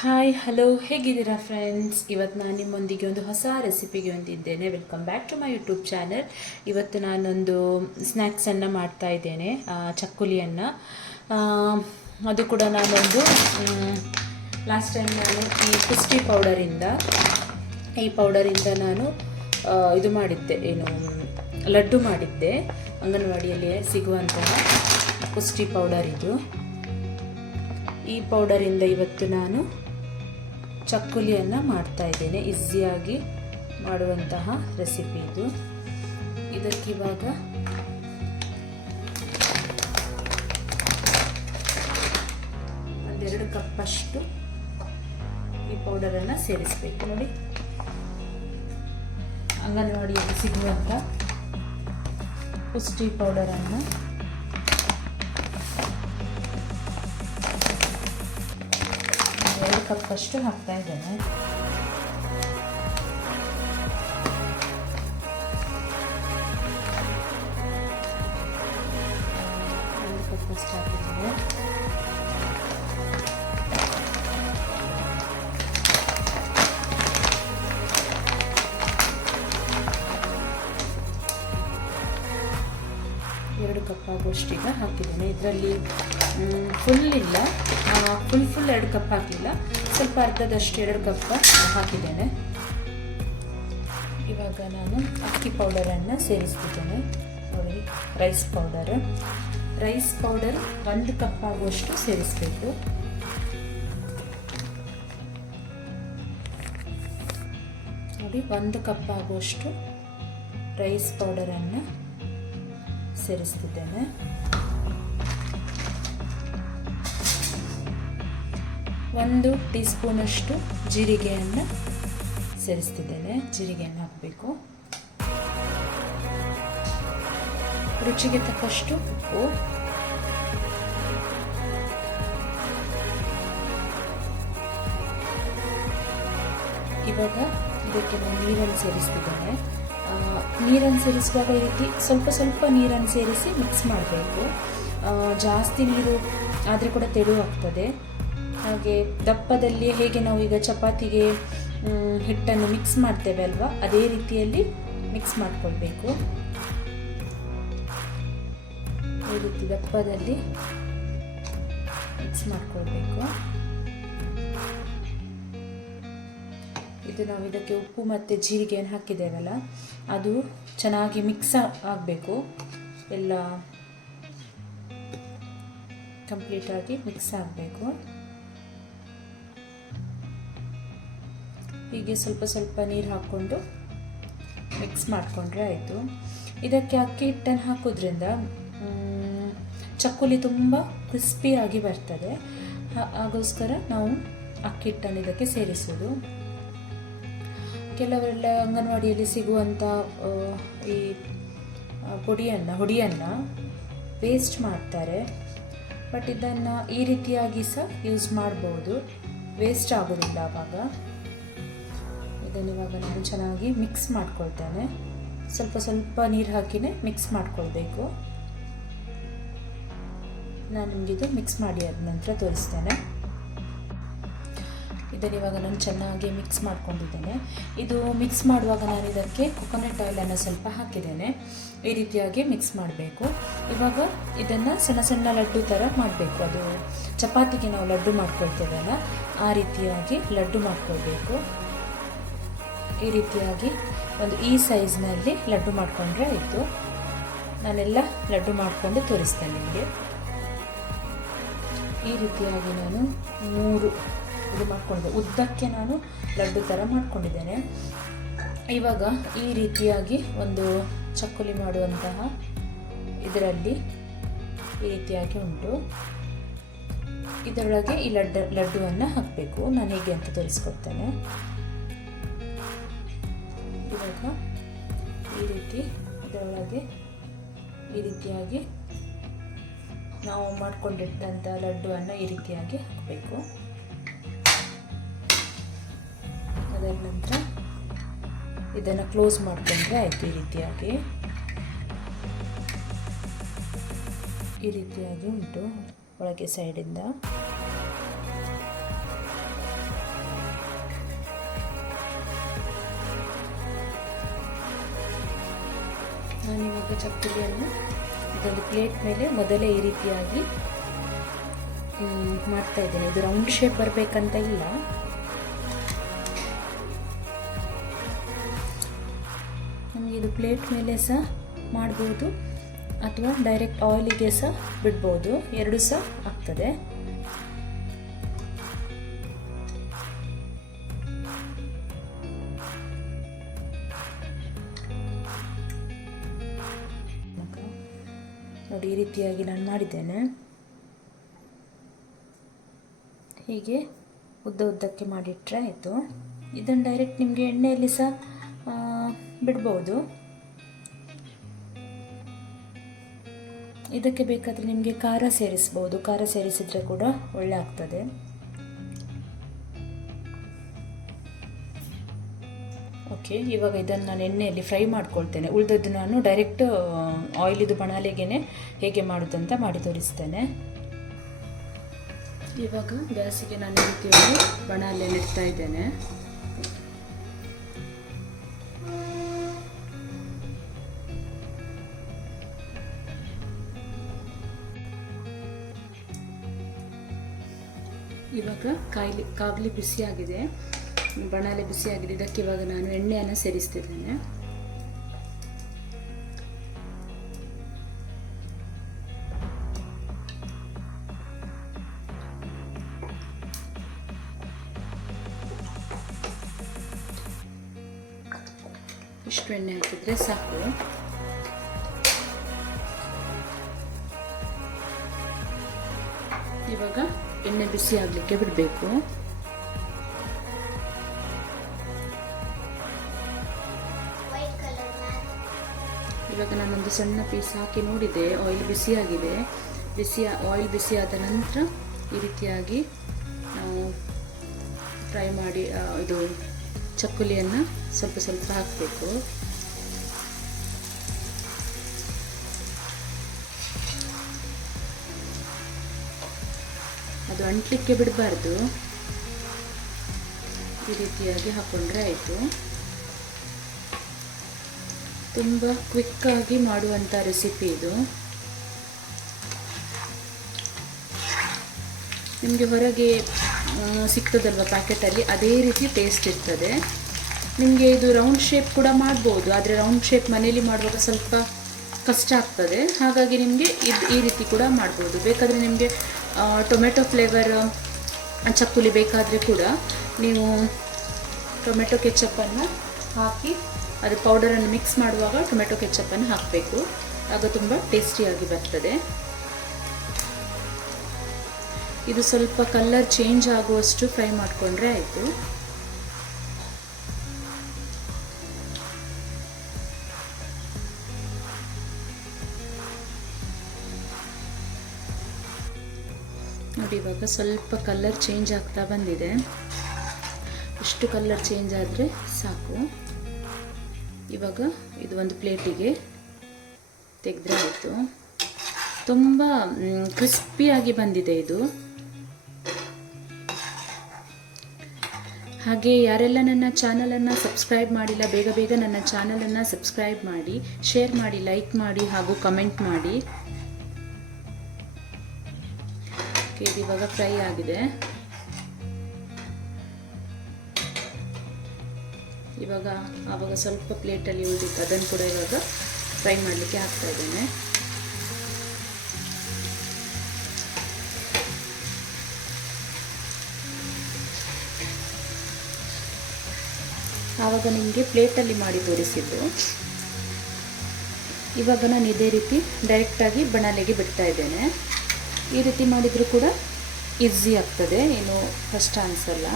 Hi hello ಹೇಗಿದ್ದೀರಾ friends ಇವತ್ತು ನಾನು ನಿಮ್ಮೊಂದಿಗೆ ಒಂದು ಹೊಸ ರೆಸಿಪಿಗೆ ಹೊಂದಿದ್ದೇನೆ welcome back to my YouTube channel ಇವತ್ತು ನಾನೊಂದು ಸ್ನ್ಯಾಕ್ಸನ್ನು ಮಾಡ್ತಾ ಇದ್ದೇನೆ ಚಕ್ಕುಲಿಯನ್ನು. ಅದು ಕೂಡ ನಾನೊಂದು ಲಾಸ್ಟ್ ಟೈಮ್ ನಾನು ಈ ಕುಸ್ಟಿ ಪೌಡರಿಂದ ಈ ಪೌಡರಿಂದ ನಾನು ಇದು ಮಾಡಿದ್ದೆ, ಏನು, ಲಡ್ಡು ಮಾಡಿದ್ದೆ. ಅಂಗನವಾಡಿಯಲ್ಲಿ ಸಿಗುವಂತಹ ಕುಸ್ಟಿ ಪೌಡರ್ ಇದು. ಈ ಪೌಡರಿಂದ ಇವತ್ತು ನಾನು ಚಕ್ಕುಲಿಯನ್ನು ಮಾಡ್ತಾ ಇದ್ದೇನೆ. ಈಸಿಯಾಗಿ ಮಾಡುವಂತಹ ರೆಸಿಪಿ ಇದು. ಇದಕ್ಕಿವಾಗ ಒಂದೆರಡು ಕಪ್ಪಷ್ಟು ಈ ಪೌಡರನ್ನು ಸೇರಿಸಬೇಕು. ನೋಡಿ. ಅಂಗನವಾಡಿಯಲ್ಲಿ ಸಿಗುವಂಥ ಪುಸ್ಟಿ ಪೌಡರನ್ನು ಎರಡು ಕಪ್ಪಷ್ಟು ಹಾಕ್ತಾ ಇದ್ದೇನೆ. ಎರಡು ಕಪ್ಪಷ್ಟು ಹಾಕಿದ್ದೇನೆ. ಎರಡು ಕಪ್ ಆಗುವಷ್ಟೀಗ ಹಾಕಿದ್ದೇನೆ. ಇದರಲ್ಲಿ ಫುಲ್ ಫುಲ್ ಫುಲ್ ಎರಡು ಕಪ್ ಹಾಕಲಿಲ್ಲ. ಸ್ವಲ್ಪ ಅರ್ಧದಷ್ಟು ಎರಡು ಕಪ್ ಹಾಕಿದ್ದೇನೆ. ಇವಾಗ ನಾನು ಅಕ್ಕಿ ಪೌಡರನ್ನು ಸೇರಿಸ್ತಿದ್ದೇನೆ ನೋಡಿ ರೈಸ್ ಪೌಡರ್ ರೈಸ್ ಪೌಡರ್ ಒಂದು ಕಪ್ ಆಗುವಷ್ಟು ಸೇರಿಸಬೇಕು. ನೋಡಿ, ಒಂದು ಕಪ್ ಆಗುವಷ್ಟು ರೈಸ್ ಪೌಡರನ್ನು ಸೇರಿಸ್ತಿದ್ದೇನೆ ಒಂದು ಟೀ ಸ್ಪೂನಷ್ಟು ಜೀರಿಗೆಯನ್ನು ಸೇರಿಸ್ತಿದ್ದೇನೆ. ಜೀರಿಗೆಯನ್ನು ಹಾಕಬೇಕು. ರುಚಿಗೆ ತಕ್ಕಷ್ಟು ಉಪ್ಪು. ಇವಾಗ ಇದಕ್ಕೆ ನಾನು ನೀರನ್ನು ಸೇರಿಸ್ತಿದ್ದೇನೆ ನೀರನ್ನು ಸೇರಿಸುವಾಗ ಈ ರೀತಿ ಸ್ವಲ್ಪ ಸ್ವಲ್ಪ ನೀರನ್ನು ಸೇರಿಸಿ ಮಿಕ್ಸ್ ಮಾಡಬೇಕು. ಜಾಸ್ತಿ ನೀರು ಆದರೆ ಕೂಡ ತೆಳು ಆಗ್ತದೆ. ಹಾಗೆ ದಪ್ಪದಲ್ಲಿ ಹೇಗೆ ನಾವು ಈಗ ಚಪಾತಿಗೆ ಹಿಟ್ಟನ್ನು ಮಿಕ್ಸ್ ಮಾಡ್ತೇವೆ ಅಲ್ವಾ? ಅದೇ ರೀತಿಯಲ್ಲಿ ಮಿಕ್ಸ್ ಮಾಡಿಕೊಳ್ಬೇಕು. ಈ ರೀತಿ ದಪ್ಪದಲ್ಲಿ ಮಿಕ್ಸ್ ಮಾಡಿಕೊಳ್ಬೇಕು. ಇದು ನಾವು ಇದಕ್ಕೆ ಉಪ್ಪು ಮತ್ತು ಜೀರಿಗೆಯನ್ನು ಹಾಕಿದ್ದೇವಲ್ಲ, ಅದು ಚೆನ್ನಾಗಿ ಮಿಕ್ಸ್ ಆಗಬೇಕು. ಎಲ್ಲ ಕಂಪ್ಲೀಟಾಗಿ ಮಿಕ್ಸ್ ಆಗಬೇಕು. ಹೀಗೆ ಸ್ವಲ್ಪ ಸ್ವಲ್ಪ ನೀರು ಹಾಕ್ಕೊಂಡು ಮಿಕ್ಸ್ ಮಾಡಿಕೊಂಡ್ರೆ ಆಯಿತು. ಇದಕ್ಕೆ ಅಕ್ಕಿ ಹಿಟ್ಟನ್ನು ಹಾಕೋದ್ರಿಂದ ಚಕ್ಕುಲಿ ತುಂಬ ಕ್ರಿಸ್ಪಿಯಾಗಿ ಬರ್ತದೆ. ಹಾಗೋಸ್ಕರ ನಾವು ಅಕ್ಕಿ ಹಿಟ್ಟನ್ನು ಇದಕ್ಕೆ ಸೇರಿಸೋದು. ಕೆಲವರೆಲ್ಲ ಅಂಗನವಾಡಿಯಲ್ಲಿ ಸಿಗುವಂಥ ಈ ಪುಡಿಯನ್ನು, ಹುಡಿಯನ್ನು ವೇಸ್ಟ್ ಮಾಡ್ತಾರೆ. ಬಟ್ ಇದನ್ನು ಈ ರೀತಿಯಾಗಿ ಸಹ ಯೂಸ್ ಮಾಡ್ಬೋದು. ವೇಸ್ಟ್ ಆಗೋದಿಲ್ಲ ಆವಾಗ. ಇದನ್ನು ಇವಾಗ ನಾನು ಚೆನ್ನಾಗಿ ಮಿಕ್ಸ್ ಮಾಡ್ಕೊಳ್ತೇನೆ. ಸ್ವಲ್ಪ ಸ್ವಲ್ಪ ನೀರು ಹಾಕಿನೇ ಮಿಕ್ಸ್ ಮಾಡ್ಕೊಳ್ಬೇಕು. ನಾನು ನಿಮಗಿದು ಮಿಕ್ಸ್ ಮಾಡಿ ಆದ ನಂತರ ತೋರಿಸ್ತೇನೆ. ಇದನ್ನು ಇವಾಗ ನಾನು ಚೆನ್ನಾಗಿ ಮಿಕ್ಸ್ ಮಾಡ್ಕೊಂಡಿದ್ದೇನೆ. ಇದು ಮಿಕ್ಸ್ ಮಾಡುವಾಗ ನಾನು ಇದಕ್ಕೆ ಕೊಕೊನಟ್ ಆಯಿಲನ್ನು ಸ್ವಲ್ಪ ಹಾಕಿದ್ದೇನೆ. ಈ ರೀತಿಯಾಗಿ ಮಿಕ್ಸ್ ಮಾಡಬೇಕು. ಇವಾಗ ಇದನ್ನು ಸಣ್ಣ ಸಣ್ಣ ಲಡ್ಡು ಥರ ಮಾಡಬೇಕು. ಅದು ಚಪಾತಿಗೆ ನಾವು ಲಡ್ಡು ಮಾಡ್ಕೊಳ್ತೇವಲ್ಲ, ಆ ರೀತಿಯಾಗಿ ಲಡ್ಡು ಮಾಡ್ಕೊಳ್ಬೇಕು. ಈ ರೀತಿಯಾಗಿ ಒಂದು ಈ ಸೈಜ್ನಲ್ಲಿ ಲಡ್ಡು ಮಾಡಿಕೊಂಡ್ರೆ ಆಯಿತು. ನಾನೆಲ್ಲ ಲಡ್ಡು ಮಾಡಿಕೊಂಡು ತೋರಿಸ್ತೇನೆ ನಿಮಗೆ. ಈ ರೀತಿಯಾಗಿ ನಾನು ಮೂರು ಇದು ಮಾಡಿಕೊಂಡೆ. ಉದ್ದಕ್ಕೆ ನಾನು ಲಡ್ಡು ಥರ ಮಾಡ್ಕೊಂಡಿದ್ದೇನೆ. ಇವಾಗ ಈ ರೀತಿಯಾಗಿ ಒಂದು ಚಕ್ಕುಲಿ ಮಾಡುವಂತಹ ಇದರಲ್ಲಿ ಈ ರೀತಿಯಾಗಿ ಉಂಟು. ಇದರೊಳಗೆ ಈ ಲಡ್ಡ, ಲಡ್ಡುವನ್ನು ಹಾಕಬೇಕು. ನಾನು ಹೇಗೆ ಅಂತ ತೋರಿಸ್ಕೊಡ್ತೇನೆ. ಈ ರೀತಿ ಇದರೊಳಗೆ ಈ ರೀತಿಯಾಗಿ ನಾವು ಮಾಡ್ಕೊಂಡಿಟ್ಟಂಥ ಲಡ್ಡುವನ್ನು ಈ ರೀತಿಯಾಗಿ ಹಾಕಬೇಕು. ಅದಾದ ನಂತರ ಇದನ್ನು ಕ್ಲೋಸ್ ಮಾಡಿಕೊಂಡ್ರೆ ಆಯಿತು ಈ ರೀತಿಯಾಗಿ. ಈ ರೀತಿಯಾಗಿ ಉಂಟು ಒಳಗೆ ಸೈಡಿಂದ. ನಾನಿವಾಗ ಚಕ್ಕುಲಿಯನ್ನು ಇದೊಂದು ಪ್ಲೇಟ್ ಮೇಲೆ ಮೊದಲೇ ಈ ರೀತಿಯಾಗಿ ಮಾಡ್ತಾ ಇದ್ದೇನೆ. ಇದು ರೌಂಡ್ ಶೇಪ್ ಬರಬೇಕಂತ ಇಲ್ಲ. ನಮಗೆ ಇದು ಪ್ಲೇಟ್ ಮೇಲೆ ಸಹ ಮಾಡ್ಬೋದು. ಅಥವಾ ಡೈರೆಕ್ಟ್ ಆಯಿಲಿಗೆ ಸಹ ಬಿಡ್ಬೋದು. ಎರಡು ಸಹ ಆಗ್ತದೆ. ನೋಡಿ, ಈ ರೀತಿಯಾಗಿ ನಾನು ಮಾಡಿದ್ದೇನೆ. ಹೀಗೆ ಉದ್ದ ಉದ್ದಕ್ಕೆ ಮಾಡಿಟ್ರೆ ಆಯಿತು. ಇದನ್ನು ಡೈರೆಕ್ಟ್ ನಿಮಗೆ ಎಣ್ಣೆಯಲ್ಲಿ ಸಹ ಬಿಡ್ಬೋದು. ಇದಕ್ಕೆ ಬೇಕಾದರೆ ನಿಮಗೆ ಖಾರ ಸೇರಿಸ್ಬೋದು. ಖಾರ ಸೇರಿಸಿದರೆ ಕೂಡ ಒಳ್ಳೆ ಆಗ್ತದೆ. ಓಕೆ ಇವಾಗ ಇದನ್ನು ನಾನು ಎಣ್ಣೆಯಲ್ಲಿ ಫ್ರೈ ಮಾಡ್ಕೊಳ್ತೇನೆ. ಉಳಿದದ್ದು ನಾನು ಡೈರೆಕ್ಟ್ ಆಯಿಲಿದು ಬಣಾಲೆಗೆ ಹೇಗೆ ಮಾಡೋದಂತ ಮಾಡಿ ತೋರಿಸ್ತೇನೆ. ಇವಾಗ ಗ್ಯಾಸಿಗೆ ನಾನು ರೀತಿಯಲ್ಲಿ ಬಣಾಲೆಯಲ್ಲಿ ಬಣಾಲೆ ಇಡ್ತಾ ಇದ್ದೇನೆ. ಇವಾಗ ಕಾಯಿಲಿ ಕಾಗಲಿ ಬಿಸಿಯಾಗಿದೆ. ಬಣಾಲೆ ಬಿಸಿಯಾಗಿದೆ ಇದಕ್ಕೆ ಇವಾಗ ನಾನು ಎಣ್ಣೆಯನ್ನು ಸೇರಿಸ್ತಿದ್ದೇನೆ. ಇಷ್ಟು ಎಣ್ಣೆ ಹಾಕಿದ್ರೆ ಸಾಕು. ಇವಾಗ ಎಣ್ಣೆ ಬಿಸಿ ಆಗಲಿಕ್ಕೆ ಬಿಡಬೇಕು. ಇವಾಗ ನಾನೊಂದು ಸಣ್ಣ ಪೀಸ್ ಹಾಕಿ ನೋಡಿದೆ. ಆಯಿಲ್ ಬಿಸಿಯಾಗಿದೆ ಬಿಸಿ ಆಯಿಲ್ ಬಿಸಿಯಾದ ನಂತರ ಈ ರೀತಿಯಾಗಿ ನಾವು ಫ್ರೈ ಮಾಡಿ ಇದು ಚಕ್ಕುಲಿಯನ್ನು ಸ್ವಲ್ಪ ಸ್ವಲ್ಪ ಹಾಕಬೇಕು. ಅದು ಅಂಟ್ಲಿಕ್ಕೆ ಬಿಡಬಾರ್ದು. ಈ ರೀತಿಯಾಗಿ ಹಾಕ್ಕೊಂಡ್ರೆ ಆಯಿತು. ತುಂಬ ಕ್ವಿಕ್ಕಾಗಿ ಮಾಡುವಂಥ ರೆಸಿಪಿ ಇದು. ನಿಮಗೆ ಹೊರಗೆ ಸಿಗ್ತದಲ್ವ ಪ್ಯಾಕೆಟಲ್ಲಿ ಅದೇ ರೀತಿ ಟೇಸ್ಟ್ ಇರ್ತದೆ. ನಿಮಗೆ ಇದು ರೌಂಡ್ ಶೇಪ್ ಕೂಡ ಮಾಡ್ಬೋದು. ಆದರೆ ರೌಂಡ್ ಶೇಪ್ ಮನೇಲಿ ಮಾಡುವಾಗ ಸ್ವಲ್ಪ ಕಷ್ಟ ಆಗ್ತದೆ. ಹಾಗಾಗಿ ನಿಮಗೆ ಇದು ಈ ರೀತಿ ಕೂಡ ಮಾಡ್ಬೋದು. ಬೇಕಾದರೆ ನಿಮಗೆ ಟೊಮೆಟೊ ಫ್ಲೇವರ್ ಚಕ್ಕುಲಿ ಬೇಕಾದರೆ ಕೂಡ ನೀವು ಟೊಮೆಟೊ ಕೆಚಪ್ಪನ್ನು ಹಾಕಿ ಅದು ಪೌಡರನ್ನು ಮಿಕ್ಸ್ ಮಾಡುವಾಗ ಟೊಮೆಟೊ ಕೆಚ್ಚಪ್ಪನ್ನು ಹಾಕಬೇಕು. ಆಗ ತುಂಬ ಟೇಸ್ಟಿಯಾಗಿ ಬರ್ತದೆ. ಇದು ಸ್ವಲ್ಪ ಕಲರ್ ಚೇಂಜ್ ಆಗುವಷ್ಟು ಫ್ರೈ ಮಾಡಿಕೊಂಡ್ರೆ ಆಯಿತು. ನೋಡಿ, ಇವಾಗ ಸ್ವಲ್ಪ ಕಲರ್ ಚೇಂಜ್ ಆಗ್ತಾ ಬಂದಿದೆ. ಇಷ್ಟು ಕಲರ್ ಚೇಂಜ್ ಆದರೆ ಸಾಕು. ಇವಾಗ ಇದು ಒಂದು ಪ್ಲೇಟಿಗೆ ತೆಗೆದ್ರೆ ಆಯಿತು ತುಂಬ ಕ್ರಿಸ್ಪಿಯಾಗಿ ಬಂದಿದೆ ಇದು. ಹಾಗೆ ಯಾರೆಲ್ಲ ನನ್ನ ಚಾನಲನ್ನು ಸಬ್ಸ್ಕ್ರೈಬ್ ಮಾಡಿಲ್ಲ, ಬೇಗ ಬೇಗ ನನ್ನ ಚಾನಲನ್ನು ಸಬ್ಸ್ಕ್ರೈಬ್ ಮಾಡಿ ಶೇರ್ ಮಾಡಿ ಲೈಕ್ ಮಾಡಿ ಹಾಗೂ ಕಮೆಂಟ್ ಮಾಡಿ. ಇದು ಇವಾಗ ಫ್ರೈ ಆಗಿದೆ. ಇವಾಗ, ಆವಾಗ ಸ್ವಲ್ಪ ಪ್ಲೇಟಲ್ಲಿ ಉಳಿದಿತ್ತು. ಅದನ್ನು ಕೂಡ ಇವಾಗ ಫ್ರೈ ಮಾಡಲಿಕ್ಕೆ ಹಾಕ್ತಾ ಇದ್ದೇನೆ. ಆವಾಗ ನಿಮಗೆ ಪ್ಲೇಟಲ್ಲಿ ಮಾಡಿ ತೋರಿಸಿದ್ದು. ಇವಾಗ ನಾನು ಇದೇ ರೀತಿ ಡೈರೆಕ್ಟಾಗಿ ಬಣಲೆಗೆ ಬಿಡ್ತಾ ಇದ್ದೇನೆ. ಈ ರೀತಿ ಮಾಡಿದರೂ ಕೂಡ ಈಸಿ ಆಗ್ತದೆ. ಏನು ಕಷ್ಟ ಅನಿಸಲ್ಲ.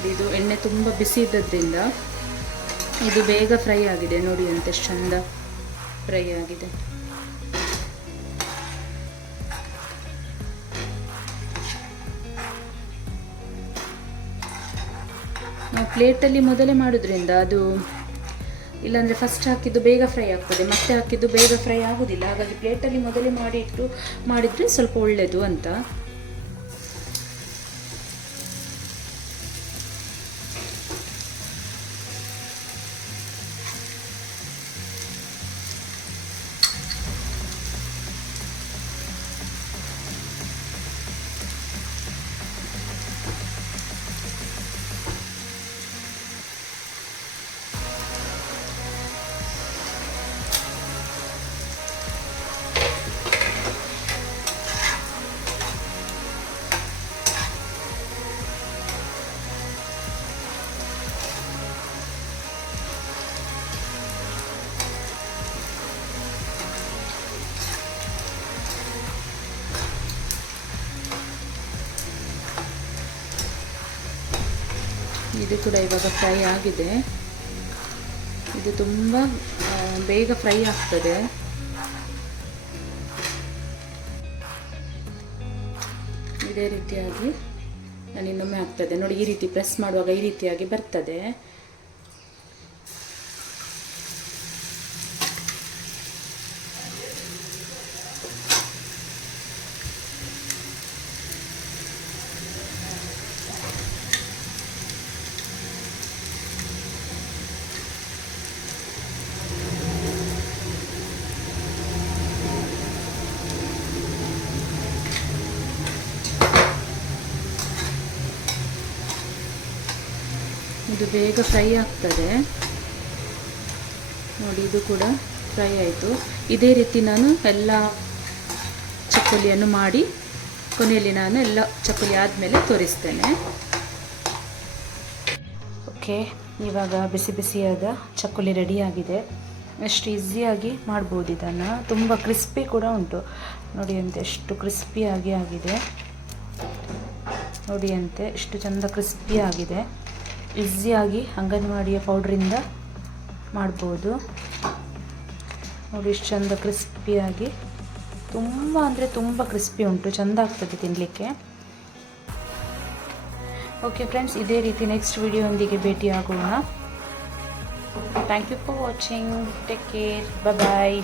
ನೋಡಿ ಇದು ಎಣ್ಣೆ ತುಂಬ ಬಿಸಿ ಇದ್ದದ್ರಿಂದ ಇದು ಬೇಗ ಫ್ರೈ ಆಗಿದೆ. ನೋಡಿ ಅಂತ ಚಂದ ಫ್ರೈ ಆಗಿದೆ. ನಾವು ಪ್ಲೇಟಲ್ಲಿ ಮೊದಲೇ ಮಾಡೋದ್ರಿಂದ ಅದು ಇಲ್ಲಾಂದರೆ ಫಸ್ಟ್ ಹಾಕಿದ್ದು ಬೇಗ ಫ್ರೈ ಆಗ್ತದೆ. ಮತ್ತೆ ಹಾಕಿದ್ದು ಬೇಗ ಫ್ರೈ ಆಗೋದಿಲ್ಲ. ಹಾಗಾಗಿ ಪ್ಲೇಟಲ್ಲಿ ಮೊದಲೇ ಮಾಡಿ ಇಟ್ಟು ಮಾಡಿದರೆ ಸ್ವಲ್ಪ ಒಳ್ಳೆಯದು ಅಂತ. ಇದು ಕೂಡ ಇವಾಗ ಫ್ರೈ ಆಗಿದೆ. ಇದು ತುಂಬ ಬೇಗ ಫ್ರೈ ಆಗ್ತದೆ. ಇದೇ ರೀತಿಯಾಗಿ ನಾನು ಇನ್ನೊಮ್ಮೆ ಆಗ್ತದೆ ನೋಡಿ, ಈ ರೀತಿ ಪ್ರೆಸ್ ಮಾಡುವಾಗ ಈ ರೀತಿಯಾಗಿ ಬರ್ತದೆ. ಇದು ಬೇಗ ಫ್ರೈ ಆಗ್ತದೆ. ನೋಡಿ, ಇದು ಕೂಡ ಫ್ರೈ ಆಯಿತು. ಇದೇ ರೀತಿ ನಾನು ಎಲ್ಲ ಚಕ್ಕುಲಿಯನ್ನು ಮಾಡಿ ಕೊನೆಯಲ್ಲಿ ನಾನು ಎಲ್ಲ ಚಕ್ಕುಲಿ ಆದಮೇಲೆ ತೋರಿಸ್ತೇನೆ. ಓಕೆ, ಇವಾಗ ಬಿಸಿ ಬಿಸಿಯಾದ ಚಕ್ಕುಲಿ ರೆಡಿಯಾಗಿದೆ ಎಷ್ಟು ಈಸಿಯಾಗಿ ಮಾಡ್ಬೋದು ಇದನ್ನು. ತುಂಬ ಕ್ರಿಸ್ಪಿ ಕೂಡ ಉಂಟು. ನೋಡಿ ಅಂತ ಎಷ್ಟು ಕ್ರಿಸ್ಪಿಯಾಗಿ ಆಗಿದೆ. ನೋಡಿ ಅಂತೆ ಎಷ್ಟು ಚಂದ ಕ್ರಿಸ್ಪಿ ಆಗಿದೆ. ಈಸಿಯಾಗಿ ಅಂಗನವಾಡಿಯ ಪೌಡ್ರಿಂದ ಮಾಡ್ಬೋದು. ನೋಡಿ ಇಷ್ಟು ಚಂದ ಕ್ರಿಸ್ಪಿಯಾಗಿ. ತುಂಬ ಅಂದರೆ ತುಂಬ ಕ್ರಿಸ್ಪಿ ಉಂಟು, ಚಂದ ಆಗ್ತದೆ ತಿನ್ನಲಿಕ್ಕೆ ಓಕೆ ಫ್ರೆಂಡ್ಸ್ ಇದೇ ರೀತಿ ನೆಕ್ಸ್ಟ್ ವಿಡಿಯೋದೊಂದಿಗೆ ಭೇಟಿ ಆಗೋಣ thank you for watching take care bye